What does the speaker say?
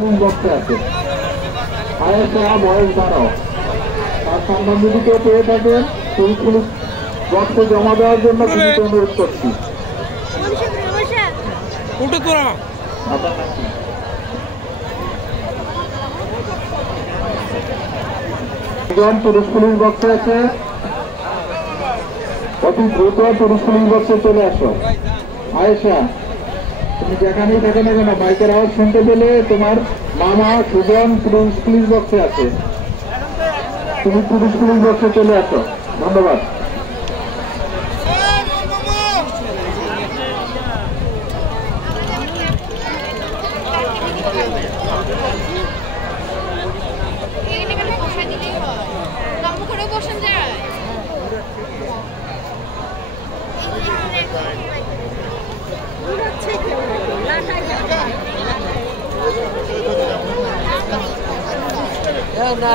Police বক্সে আছে। আয়েশা বয়স 12। তার সন্ধান যদি কেউ পেয়ে থাকেন পুলিশ বক্সে জমা দেওয়ার জন্য পুলিশকে অনুরোধ করছি। পুলিশ বক্সে আছে, অতি দ্রুত পুলিশ বক্সে চলে আসো। আয়েশা, তুমি যেখানেই থাকো না কেন বাইকের আওয়াজ শুনতে পেলে তোমার মামা সুজন পুলিশ বক্সে আছে, তুমি পুলিশ বক্সে চলে আসো। ধন্যবাদ। না,